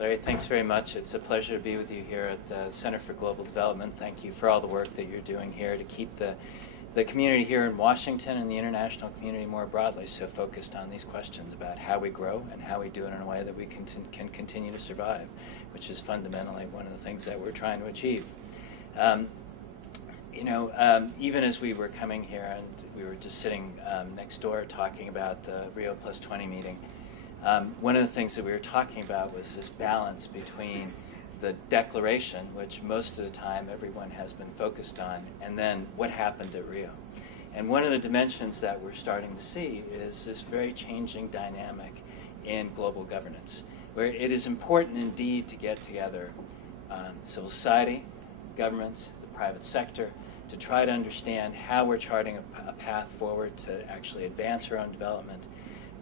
Larry, thanks very much. It's a pleasure to be with you here at the Center for Global Development. Thank you for all the work that you're doing here to keep the community here in Washington and the international community more broadly so focused on these questions about how we grow and how we do it in a way that we can continue to survive, which is fundamentally one of the things that we're trying to achieve. Even as we were coming here and we were just sitting next door talking about the Rio+20 meeting, one of the things that we were talking about was this balance between the declaration, which most of the time everyone has been focused on, and then what happened at Rio. And one of the dimensions that we're starting to see is this very changing dynamic in global governance, where it is important indeed to get together civil society, governments, the private sector, to try to understand how we're charting a path forward to actually advance our own development.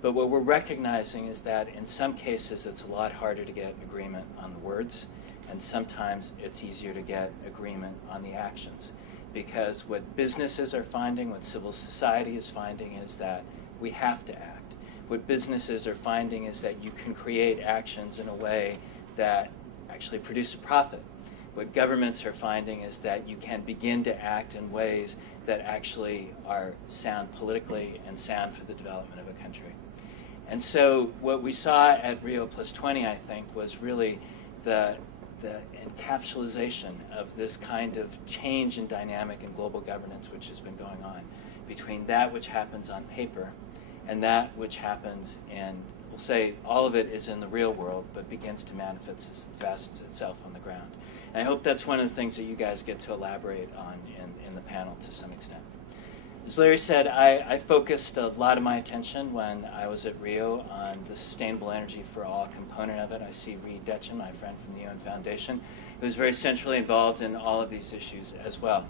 But what we're recognizing is that in some cases it's a lot harder to get agreement on the words, and sometimes it's easier to get agreement on the actions. Because what businesses are finding, what civil society is finding, is that we have to act. What businesses are finding is that you can create actions in a way that actually produce a profit. What governments are finding is that you can begin to act in ways that actually are sound politically and sound for the development of a country. And so what we saw at Rio+20, I think, was really the encapsulation of this kind of change in dynamic in global governance which has been going on between that which happens on paper and that which happens in, we'll say, all of it is in the real world, but begins to manifest itself on the ground. And I hope that's one of the things that you guys get to elaborate on in the panel to some extent. As Larry said, I focused a lot of my attention when I was at Rio on the sustainable energy for all component of it. I see Reed Detchen, my friend from the UN Foundation, who was very centrally involved in all of these issues as well.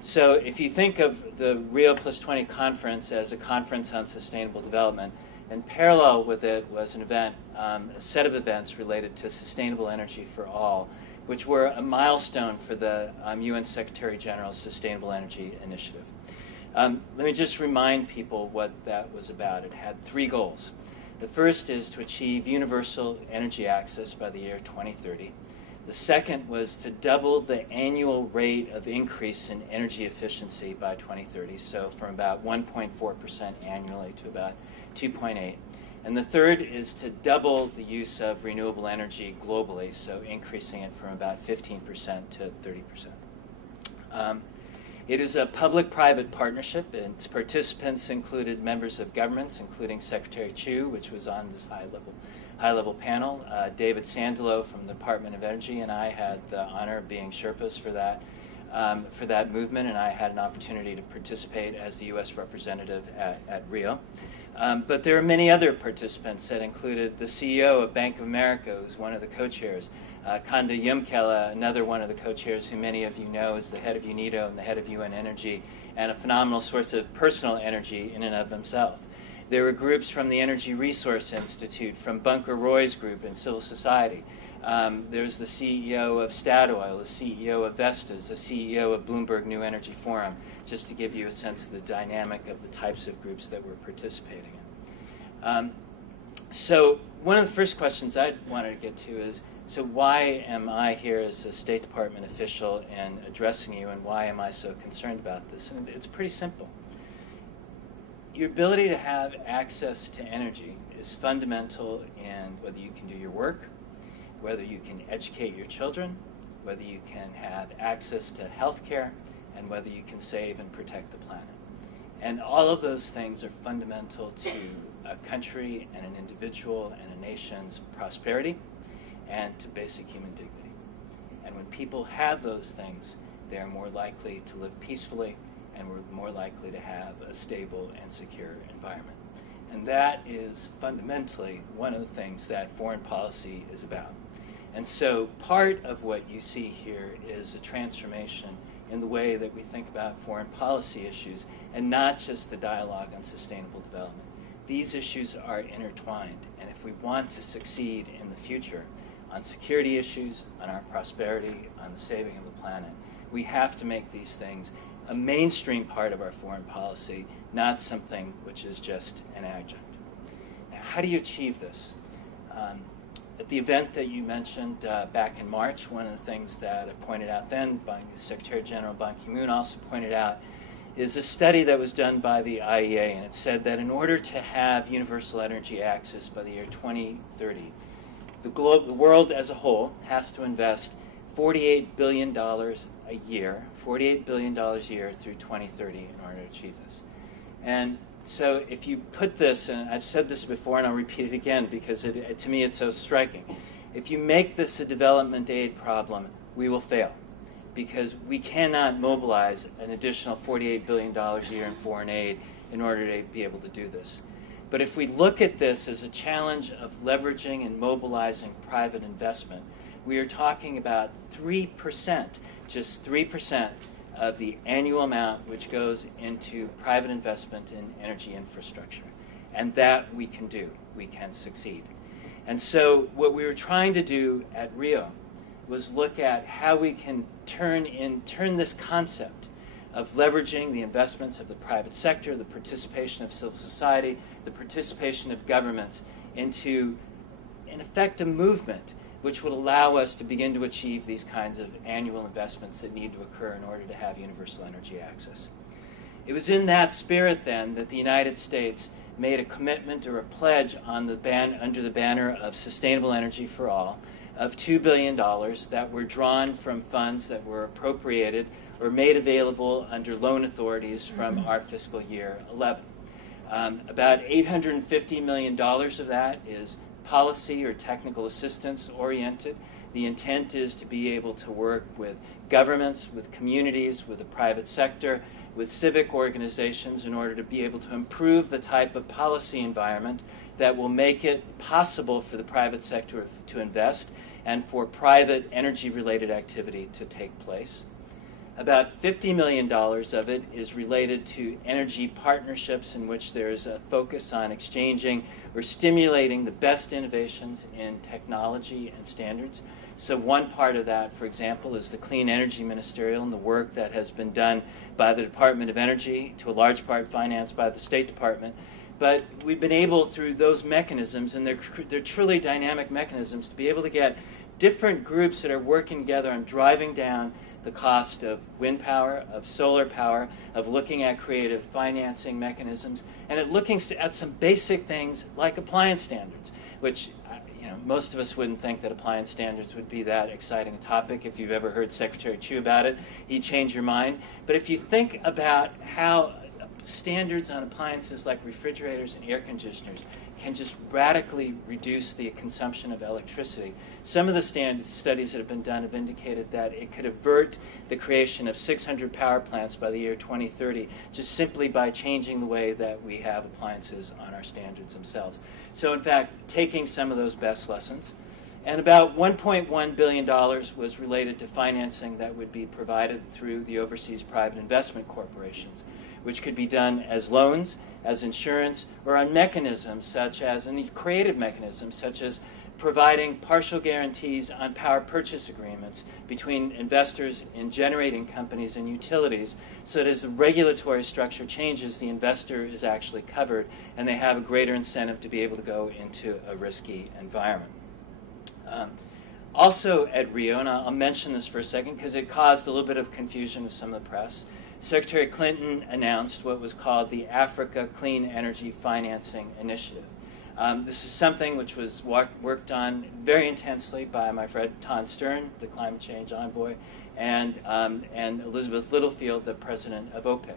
So if you think of the Rio+20 conference as a conference on sustainable development, in parallel with it was an event, a set of events related to sustainable energy for all, which were a milestone for the UN Secretary General's Sustainable Energy Initiative. Let me just remind people what that was about. It had three goals. The first is to achieve universal energy access by the year 2030. The second was to double the annual rate of increase in energy efficiency by 2030, so from about 1.4% annually to about 2.8%. And the third is to double the use of renewable energy globally, so increasing it from about 15% to 30%. It is a public-private partnership. Its participants included members of governments, including Secretary Chu, which was on this high-level panel. David Sandalo from the Department of Energy and I had the honor of being Sherpas for that movement, and I had an opportunity to participate as the U.S. representative at Rio. But there are many other participants that included the CEO of Bank of America, who's one of the co-chairs, Kanda Yumkela, another one of the co-chairs who many of you know is the head of UNIDO and the head of UN Energy, and a phenomenal source of personal energy in and of himself. There were groups from the Energy Resource Institute, from Bunker Roy's group in civil society. There's the CEO of Statoil, the CEO of Vestas, the CEO of Bloomberg New Energy Forum, just to give you a sense of the dynamic of the types of groups that we're participating in. So one of the first questions I wanted to get to is, so why am I here as a State Department official and addressing you, and why am I so concerned about this? And it's pretty simple. Your ability to have access to energy is fundamental in whether you can do your work, whether you can educate your children, whether you can have access to health care, and whether you can save and protect the planet. And all of those things are fundamental to a country and an individual and a nation's prosperity and to basic human dignity. And when people have those things, they're more likely to live peacefully, and we're more likely to have a stable and secure environment. And that is fundamentally one of the things that foreign policy is about. And so part of what you see here is a transformation in the way that we think about foreign policy issues, and not just the dialogue on sustainable development. These issues are intertwined, and if we want to succeed in the future on security issues, on our prosperity, on the saving of the planet, we have to make these things a mainstream part of our foreign policy, not something which is just an adjunct. Now, how do you achieve this? at the event that you mentioned back in March, one of the things that I pointed out then, Secretary General Ban Ki-moon also pointed out, is a study that was done by the IEA, and it said that in order to have universal energy access by the year 2030, the world as a whole has to invest $48 billion a year, $48 billion a year through 2030 in order to achieve this. And so if you put this, and I've said this before and I'll repeat it again because to me it's so striking, if you make this a development aid problem, we will fail, because we cannot mobilize an additional $48 billion a year in foreign aid in order to be able to do this. But if we look at this as a challenge of leveraging and mobilizing private investment, we are talking about 3%, just 3% of the annual amount which goes into private investment in energy infrastructure. And that we can do. We can succeed. And so what we were trying to do at Rio was look at how we can turn this concept of leveraging the investments of the private sector, the participation of civil society, the participation of governments into, in effect, a movement which would allow us to begin to achieve these kinds of annual investments that need to occur in order to have universal energy access. It was in that spirit, then, that the United States made a commitment or a pledge on under the banner of Sustainable Energy for All of $2 billion that were drawn from funds that were appropriated or made available under loan authorities from our fiscal year 11. About $850 million of that is policy or technical assistance oriented. The intent is to be able to work with governments, with communities, with the private sector, with civic organizations in order to be able to improve the type of policy environment that will make it possible for the private sector to invest and for private energy-related activity to take place. About $50 million of it is related to energy partnerships in which there is a focus on exchanging or stimulating the best innovations in technology and standards. So one part of that, for example, is the Clean Energy Ministerial and the work that has been done by the Department of Energy, to a large part financed by the State Department. But we've been able, through those mechanisms, and they're truly dynamic mechanisms, to be able to get different groups that are working together on driving down the cost of wind power, of solar power, of looking at creative financing mechanisms, and at looking at some basic things like appliance standards, which most of us wouldn't think that appliance standards would be that exciting a topic. If you've ever heard Secretary Chu about it, he'd change your mind. But if you think about how standards on appliances like refrigerators and air conditioners can just radically reduce the consumption of electricity. Some of the studies that have been done have indicated that it could avert the creation of 600 power plants by the year 2030 just simply by changing the way that we have appliances on our standards themselves. So in fact, taking some of those best lessons. And about $1.1 billion was related to financing that would be provided through the overseas private investment corporations, which could be done as loans, as insurance, or on mechanisms such as, and these creative mechanisms such as providing partial guarantees on power purchase agreements between investors in generating companies and utilities, so that as the regulatory structure changes, the investor is actually covered and they have a greater incentive to be able to go into a risky environment. Also at Rio, and I'll mention this for a second because it caused a little bit of confusion with some of the press, Secretary Clinton announced what was called the Africa Clean Energy Financing Initiative. This is something which was worked on very intensely by my friend Ton Stern, the climate change envoy, and Elizabeth Littlefield, the president of OPIC.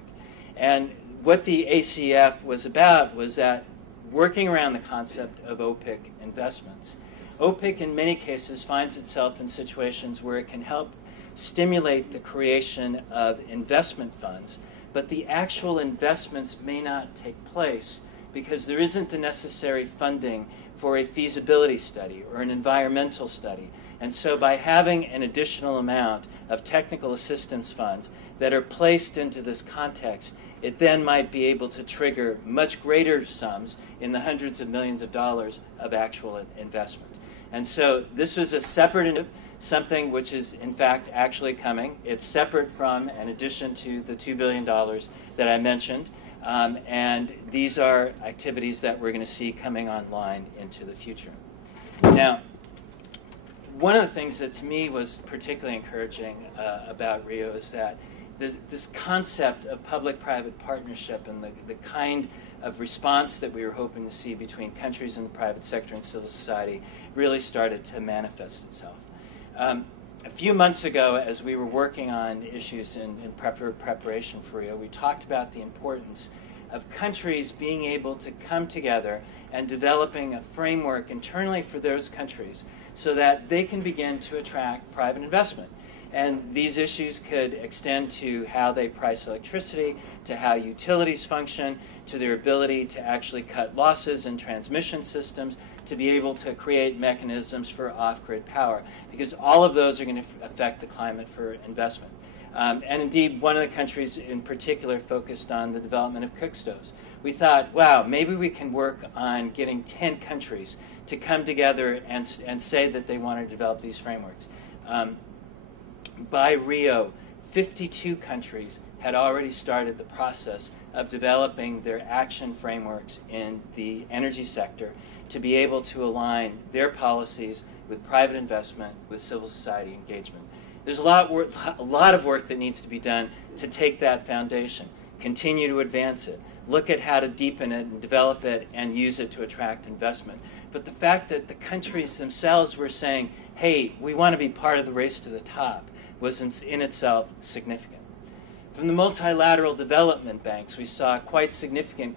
And what the ACF was about was that working around the concept of OPIC investments. OPIC in many cases finds itself in situations where it can help stimulate the creation of investment funds, but the actual investments may not take place because there isn't the necessary funding for a feasibility study or an environmental study. And so by having an additional amount of technical assistance funds that are placed into this context, it then might be able to trigger much greater sums in the hundreds of millions of dollars of actual investment. And so this was a separate, something which is in fact actually coming. It's separate from, in addition to the $2 billion that I mentioned. And these are activities that we're going to see coming online into the future. Now, one of the things that to me was particularly encouraging about Rio is that this concept of public-private partnership and the kind of response that we were hoping to see between countries in the private sector and civil society really started to manifest itself. A few months ago, as we were working on issues in preparation for Rio, we talked about the importance of countries being able to come together and developing a framework internally for those countries so that they can begin to attract private investment. And these issues could extend to how they price electricity, to how utilities function, to their ability to actually cut losses in transmission systems, to be able to create mechanisms for off-grid power, because all of those are going to affect the climate for investment. And indeed, one of the countries in particular focused on the development of cook stoves. We thought, wow, maybe we can work on getting 10 countries to come together and say that they want to develop these frameworks. By Rio, 52 countries had already started the process of developing their action frameworks in the energy sector to be able to align their policies with private investment, with civil society engagement. There's a lot of work that needs to be done to take that foundation, continue to advance it, look at how to deepen it and develop it and use it to attract investment. But the fact that the countries themselves were saying, hey, we want to be part of the race to the top, was in itself significant. From the multilateral development banks, we saw quite significant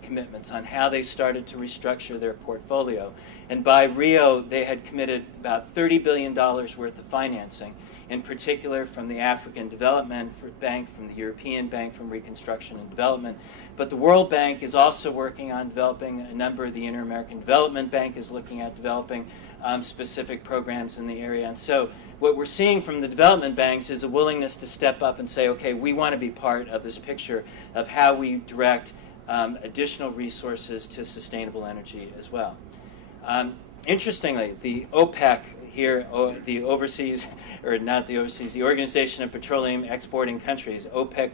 commitments on how they started to restructure their portfolio. And by Rio, they had committed about $30 billion worth of financing, in particular from the African Development Bank, from the European Bank for Reconstruction and Development. But the World Bank is also working on developing a number of the Inter-American Development Bank is looking at developing specific programs in the area. And so what we're seeing from the development banks is a willingness to step up and say, okay, we want to be part of this picture of how we direct additional resources to sustainable energy as well. Interestingly, the OPEC here, the overseas, or not the overseas, the Organization of Petroleum Exporting Countries, OPEC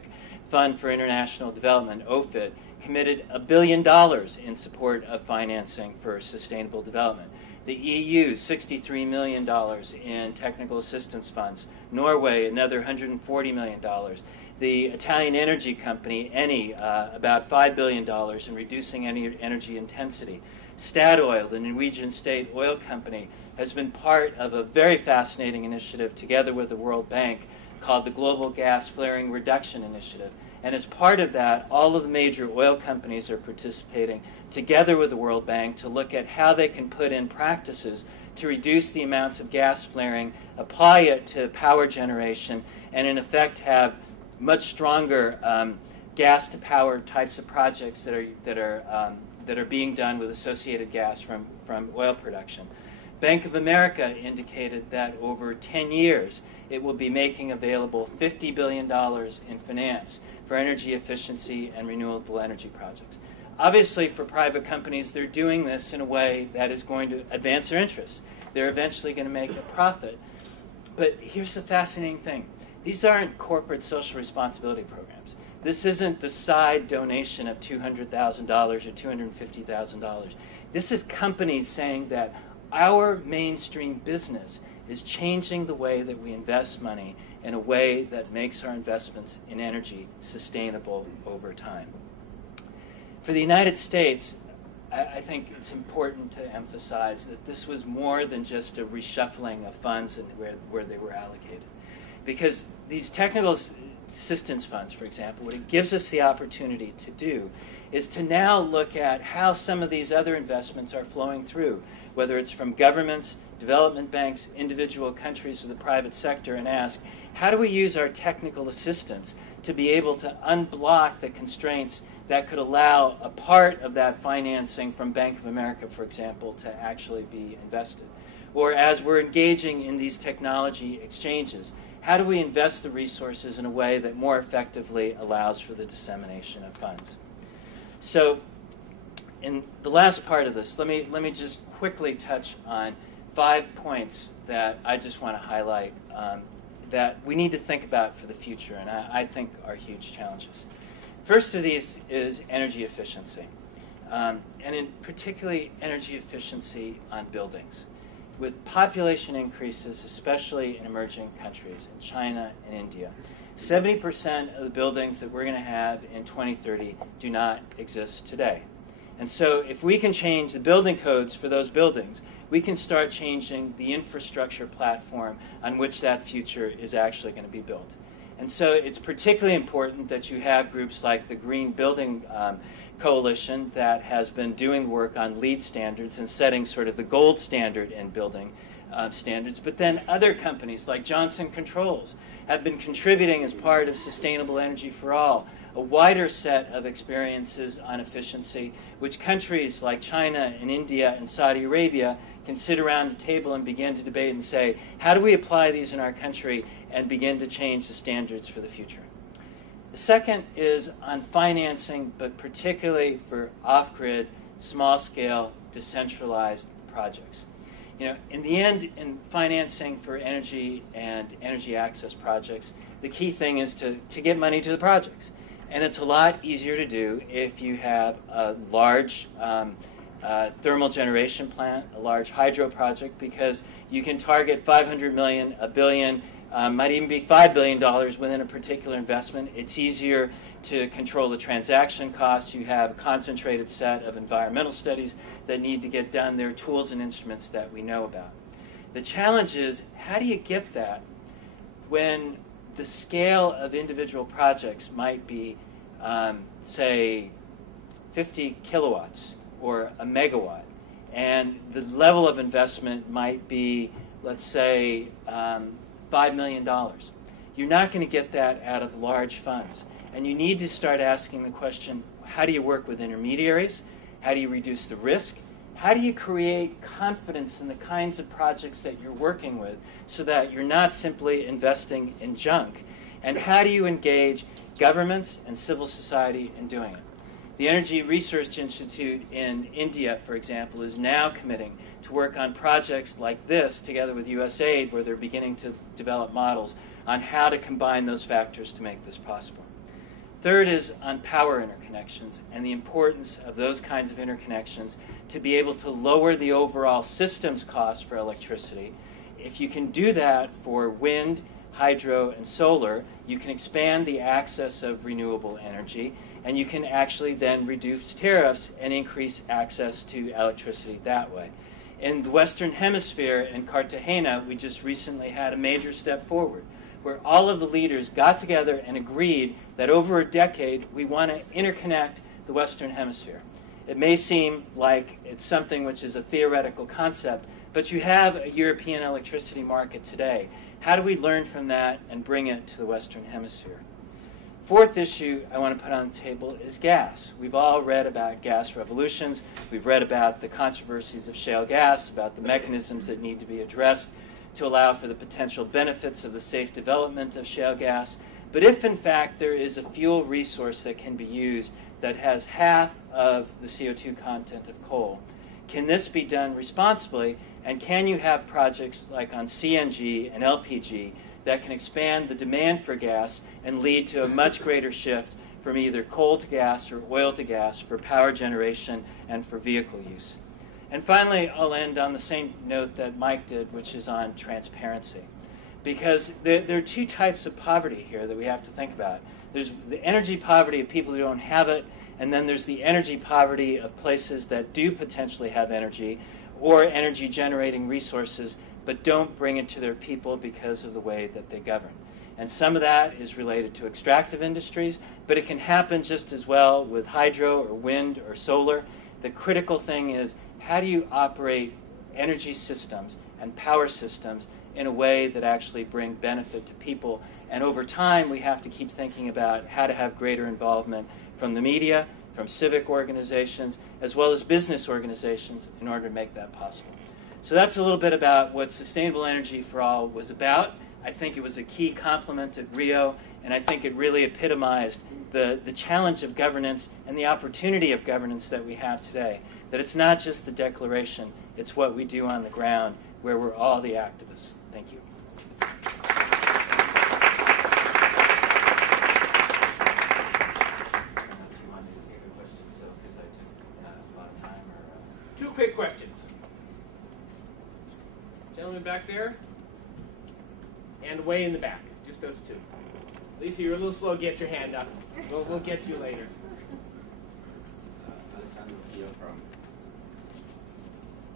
Fund for International Development, OFID, committed $1 billion in support of financing for sustainable development. The EU, $63 million in technical assistance funds. Norway, another $140 million. The Italian energy company, Eni, about $5 billion in reducing energy intensity. Statoil, the Norwegian state oil company, has been part of a very fascinating initiative together with the World Bank called the Global Gas Flaring Reduction Initiative. And as part of that, all of the major oil companies are participating together with the World Bank to look at how they can put in practices to reduce the amounts of gas flaring, apply it to power generation, and in effect have much stronger gas-to-power types of projects that are being done with associated gas from oil production. Bank of America indicated that over 10 years it will be making available $50 billion in finance for energy efficiency and renewable energy projects. Obviously, for private companies, they're doing this in a way that is going to advance their interests. They're eventually going to make a profit. But here's the fascinating thing. These aren't corporate social responsibility programs. This isn't the side donation of $200,000 or $250,000. This is companies saying that our mainstream business is changing the way that we invest money in a way that makes our investments in energy sustainable over time. For the United States, I think it's important to emphasize that this was more than just a reshuffling of funds and where they were allocated. Because these technical assistance funds, for example, what it gives us the opportunity to do is to now look at how some of these other investments are flowing through, whether it's from governments, development banks, individual countries, or the private sector, and ask, how do we use our technical assistance to be able to unblock the constraints that could allow a part of that financing from Bank of America, for example, to actually be invested? Or as we're engaging in these technology exchanges, how do we invest the resources in a way that more effectively allows for the dissemination of funds? So in the last part of this, let me just quickly touch on 5 points that I just want to highlight that we need to think about for the future, and I think are huge challenges. First of these is energy efficiency, and in particularly energy efficiency on buildings. with population increases, especially in emerging countries, in China and India. 70% of the buildings that we're going to have in 2030 do not exist today. And so if we can change the building codes for those buildings, we can start changing the infrastructure platform on which that future is actually going to be built. And so it's particularly important that you have groups like the Green Building Coalition that has been doing work on LEED standards and setting sort of the gold standard in building standards. But then other companies like Johnson Controls have been contributing as part of Sustainable Energy for All, a wider set of experiences on efficiency, which countries like China and India and Saudi Arabia can sit around a table and begin to debate and say, how do we apply these in our country and begin to change the standards for the future? The second is on financing, but particularly for off-grid, small-scale, decentralized projects. You know, in the end, in financing for energy and energy access projects, the key thing is to get money to the projects. And it's a lot easier to do if you have a large thermal generation plant, a large hydro project, because you can target 500 million, a billion, might even be $5 billion within a particular investment. It's easier to control the transaction costs. You have a concentrated set of environmental studies that need to get done. There are tools and instruments that we know about. The challenge is, how do you get that when the scale of individual projects might be, say, 50 kilowatts or a megawatt, and the level of investment might be, let's say, $5 million. You're not going to get that out of large funds. And you need to start asking the question, how do you work with intermediaries? How do you reduce the risk? How do you create confidence in the kinds of projects that you're working with so that you're not simply investing in junk? And how do you engage governments and civil society in doing it? The Energy Research Institute in India, for example, is now committing to work on projects like this together with USAID, where they're beginning to develop models on how to combine those factors to make this possible. Third is on power interconnections and the importance of those kinds of interconnections to be able to lower the overall systems cost for electricity. If you can do that for wind, hydro, and solar, you can expand the access of renewable energy, and you can actually then reduce tariffs and increase access to electricity that way. In the Western Hemisphere, in Cartagena, we just recently had a major step forward, where all of the leaders got together and agreed that over a decade, we want to interconnect the Western Hemisphere. It may seem like it's something which is a theoretical concept, but you have a European electricity market today. How do we learn from that and bring it to the Western Hemisphere? Fourth issue I want to put on the table is gas. We've all read about gas revolutions. We've read about the controversies of shale gas, about the mechanisms that need to be addressed to allow for the potential benefits of the safe development of shale gas. But if, in fact, there is a fuel resource that can be used that has half of the CO2 content of coal, can this be done responsibly? And can you have projects like on CNG and LPG that can expand the demand for gas and lead to a much greater shift from either coal to gas or oil to gas for power generation and for vehicle use? And finally, I'll end on the same note that Mike did, which is on transparency. Because there are two types of poverty here that we have to think about. There's the energy poverty of people who don't have it, and then there's the energy poverty of places that do potentially have energy or energy generating resources but don't bring it to their people because of the way that they govern. And some of that is related to extractive industries, but it can happen just as well with hydro or wind or solar. The critical thing is, how do you operate energy systems and power systems in a way that actually bring benefit to people? And over time, we have to keep thinking about how to have greater involvement from the media, from civic organizations, as well as business organizations in order to make that possible. So that's a little bit about what Sustainable Energy for All was about. I think it was a key complement at Rio, and I think it really epitomized the challenge of governance and the opportunity of governance that we have today. That it's not just the declaration, it's what we do on the ground where we're all the activists. Thank you. I don't know if you wanted to take a question, so because I took a lot of time. Or, Two quick questions. Gentleman back there. And way in the back. Just those two. Lisa, you're a little slow. Get your hand up. We'll get to you later. From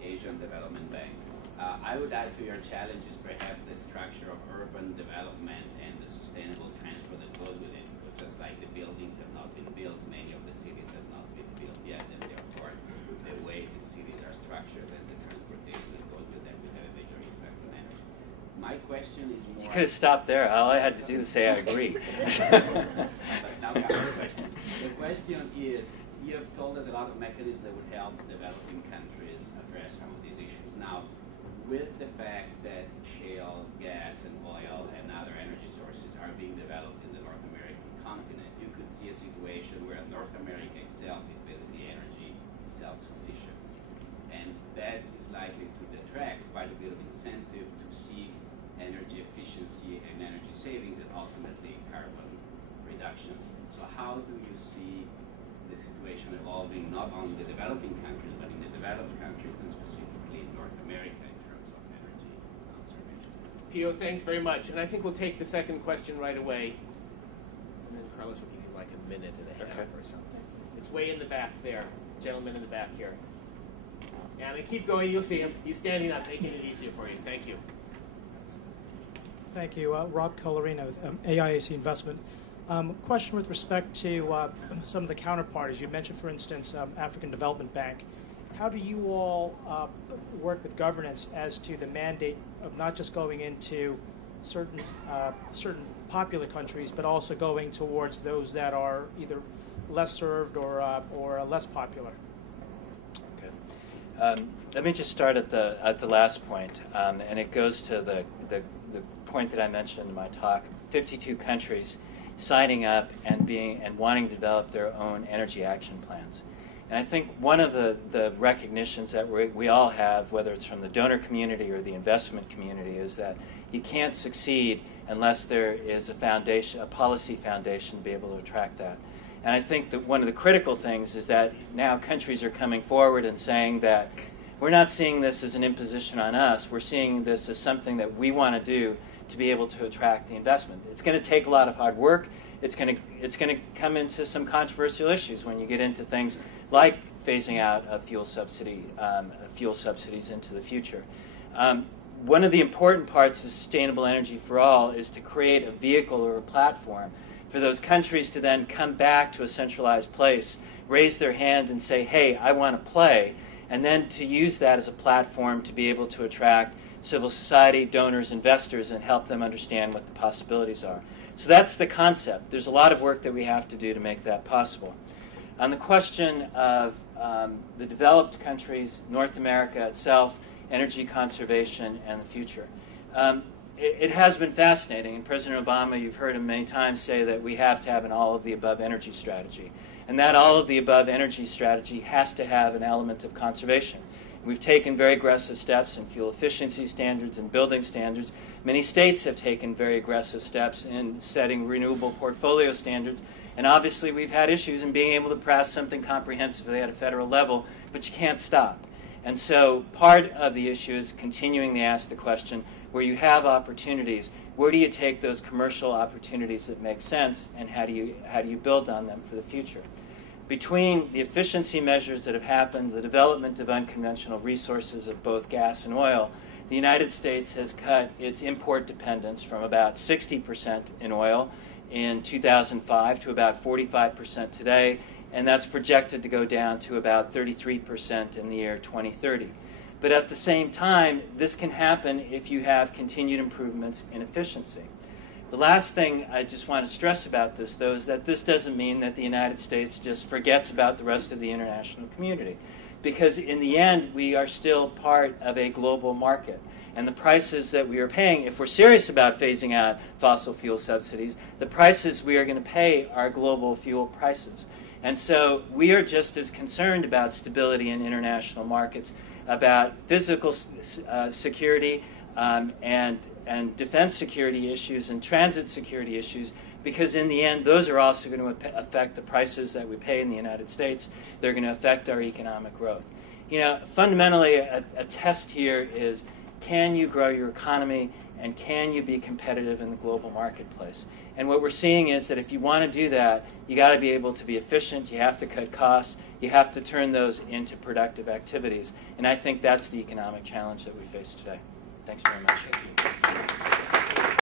Asian Development Bank. I would add to your challenges perhaps the structure of urban development and the sustainable transfer that goes with it. Because just like the buildings have not been built, many of the cities have not been built yet, and therefore the way the cities are structured and the transportation that goes with them will have a major impact on energy. My question is more... You could have stopped there. All I had to do was say I agree. But now we have a question. The question is, you have told us a lot of mechanisms that would help developing countries address some of these issues. Now, with the fact that shale, gas, and oil and other energy sources are being developed in the North American continent, you could see a situation where North America itself is basically energy self-sufficient. And that is likely to detract quite a bit of incentive to seek energy efficiency and energy savings and ultimately carbon reductions. So how do you see the situation evolving not only in the developing countries, but in the developed countries and specifically in North America in terms of energy conservation? Pio, thanks very much. And I think we'll take the second question right away. And then Carlos will give you like a minute and a half or something. It's way in the back there. Gentleman in the back here. And then keep going. You'll see him. He's standing up, making it easier for you. Thank you. Thank you. Rob Colorino with AIAC Investment. Question with respect to some of the counterparties. You mentioned, for instance, African Development Bank. How do you all work with governance as to the mandate of not just going into certain popular countries, but also going towards those that are either less served or less popular? Okay. Let me just start at the last point, and it goes to the point that I mentioned in my talk. 52 countries signing up and wanting to develop their own energy action plans. And I think one of the recognitions that we all have, whether it's from the donor community or the investment community, is that you can't succeed unless there is a foundation, a policy foundation to be able to attract that. And I think that one of the critical things is that now countries are coming forward and saying that we're not seeing this as an imposition on us, we're seeing this as something that we want to do to be able to attract the investment. It's going to take a lot of hard work. It's going to come into some controversial issues when you get into things like phasing out of fuel subsidies into the future. One of the important parts of sustainable energy for all is to create a vehicle or a platform for those countries to then come back to a centralized place, raise their hand and say, hey, I want to play, and then to use that as a platform to be able to attract civil society, donors, investors, and help them understand what the possibilities are. So that's the concept. There's a lot of work that we have to do to make that possible. On the question of the developed countries, North America itself, energy conservation, and the future. It has been fascinating, and President Obama, you've heard him many times say that we have to have an all-of-the-above energy strategy. And that all-of-the-above energy strategy has to have an element of conservation. We've taken very aggressive steps in fuel efficiency standards and building standards. Many states have taken very aggressive steps in setting renewable portfolio standards. And obviously we've had issues in being able to pass something comprehensively at a federal level, but you can't stop. And so part of the issue is continuing to ask the question, where you have opportunities, where do you take those commercial opportunities that make sense, and how do you build on them for the future? Between the efficiency measures that have happened, the development of unconventional resources of both gas and oil, the United States has cut its import dependence from about 60% in oil in 2005 to about 45% today, and that's projected to go down to about 33% in the year 2030. But at the same time, this can happen if you have continued improvements in efficiency. The last thing I just want to stress about this, though, is that this doesn't mean that the United States just forgets about the rest of the international community. Because in the end, we are still part of a global market. And the prices that we are paying, if we're serious about phasing out fossil fuel subsidies, the prices we are going to pay are global fuel prices. And so we are just as concerned about stability in international markets, about physical security, and defense security issues and transit security issues, because in the end, those are also going to affect the prices that we pay in the United States. They're going to affect our economic growth. You know, fundamentally, a test here is can you grow your economy, and can you be competitive in the global marketplace? And what we're seeing is that if you want to do that, you got to be able to be efficient, you have to cut costs, you have to turn those into productive activities. And I think that's the economic challenge that we face today. Thanks very much.